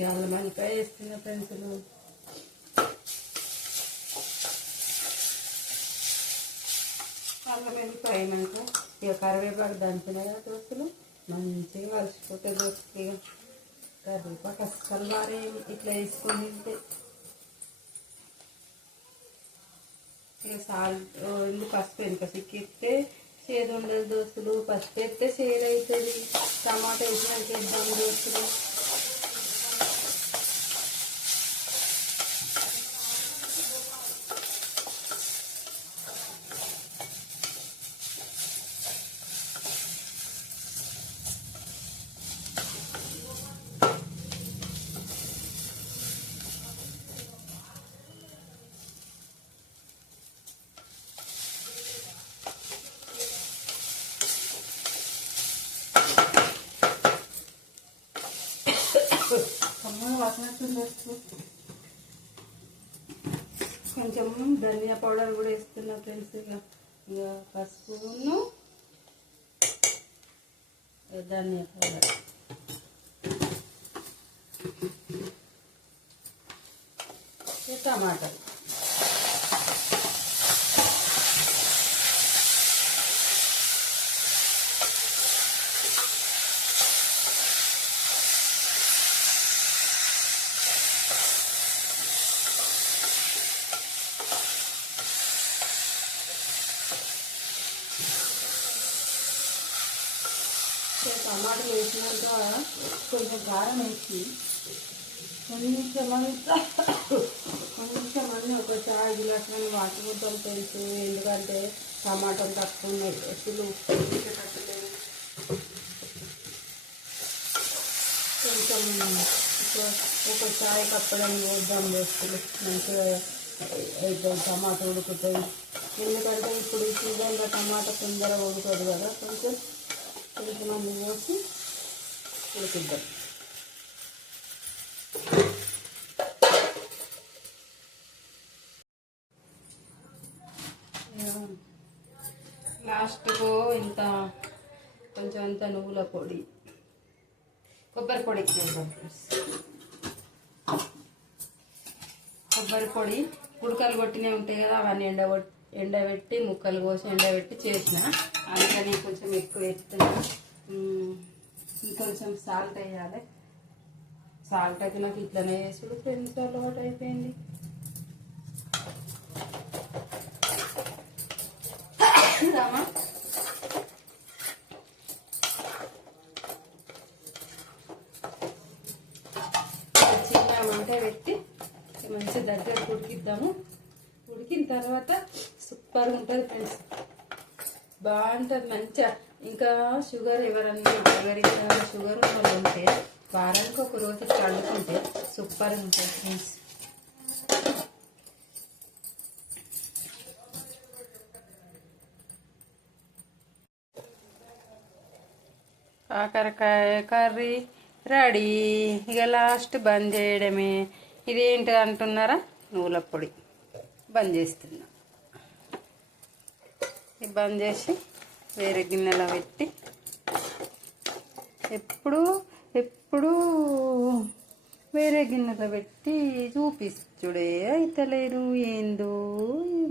అల్లం వెల్లిపాయ వేస్తున్న ఫ్రెండ్స్లు. అల్లం వెల్లిపాయ అయినాక ఇక కరివేపాకు దంచిన దోస్తులు మంచిగా కలిసిపోతే దోస్తులు. ఇక కరివేపాకు అస్సలు వారే ఇట్లా వేసుకొని తింటే ఇక సాల్ట్ పసుపు వెనుక సిక్కిస్తే చేదు ఉండదు దోస్తులు. పసుపు వేస్తే చేదు అవుతుంది. టమాటా వేసినాక వేద్దాం దోస్తులు. వాసన కొంచెం ధనియా పౌడర్ కూడా వేస్తున్నా ఫ్రెండ్స్. ఇక పసుపును ధనియా పౌడర్ టమాటాలు టమాటాలు వేసినాక కొంచెం కారం వేసి కొంచెం ఒక చాయ్ గ్లాస్ కానీ వాటర్ ముద్దలు తెలుసు. ఎందుకంటే టమాటాలు తక్కువ ఉన్నాయి అసలు. కొంచెం ఒక చాయ్ కప్పడం వేద్దాం దోస్తులు. మంచిగా అవుతాయి టమాటా ఉడుకుతాయి. ఎందుకంటే ఇప్పుడు ఈ సీజన్లో టమాటా తొందరగా ఉడకదు కదా. కొంచెం మంది పోసి ఉడికిద్దాం. లాస్ట్కు ఇంత కొంచెం అంత నువ్వుల పొడి, కొబ్బరి పొడి వేద్దాం ఫ్రెండ్స్. కొబ్బరి పొడి ఉడకలు కొట్టినవి ఉంటాయి కదా, అవన్నీ ఎండబెట్టి ముక్కలు కోసి ఎండబెట్టి చేసిన. అందుకని కొంచెం ఎక్కువ వేస్తున్నా. ఇంకొంచెం సాల్ట్ వేయాలి. సాల్ట్ అయితే నాకు ఇట్లనే వేసుడు ఫ్రెండ్స్ అలవాటు అయిపోయింది. చిన్న మంట పెట్టి మంచి దగ్గర ఉడికిద్దాము. ఉడికిన తర్వాత సూపర్గా ఉంటుంది ఫ్రెండ్స్. బాగుంటుంది మంచిగా. ఇంకా షుగర్ ఎవరన్నా షుగర్ వాళ్ళు ఉంటే వారానికి ఒక రోజు చల్లుకుంటే సూపర్గా ఉంటుంది ఫ్రెండ్స్. కాకరకాయ కర్రీ రెడీ. ఇక లాస్ట్ బంద్ చేయడమే. ఇదేంటి అంటున్నారా? నువ్వుల పొడి బంద్ చేస్తున్నా. బంద్ చేసి వేరే గిన్నెలో పెట్టి ఎప్పుడు వేరే గిన్నెలో పెట్టి చూపిస్తుడే అయితలేదు ఏందో.